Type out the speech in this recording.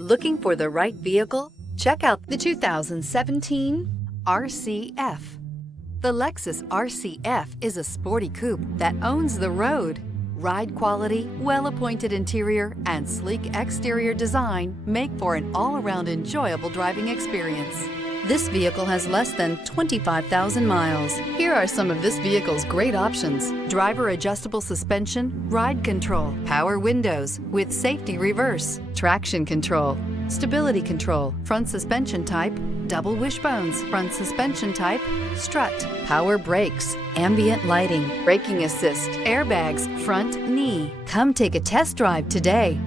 Looking for the right vehicle? Check out the 2017 RC F. The Lexus RC F is a sporty coupe that owns the road. Ride quality, well-appointed interior, and sleek exterior design make for an all-around enjoyable driving experience. This vehicle has less than 25,000 miles. Here are some of this vehicle's great options: driver adjustable suspension, ride control, power windows with safety reverse, traction control, stability control, front suspension type, double wishbones, front suspension type, strut, power brakes, ambient lighting, braking assist, airbags, front knee. Come take a test drive today.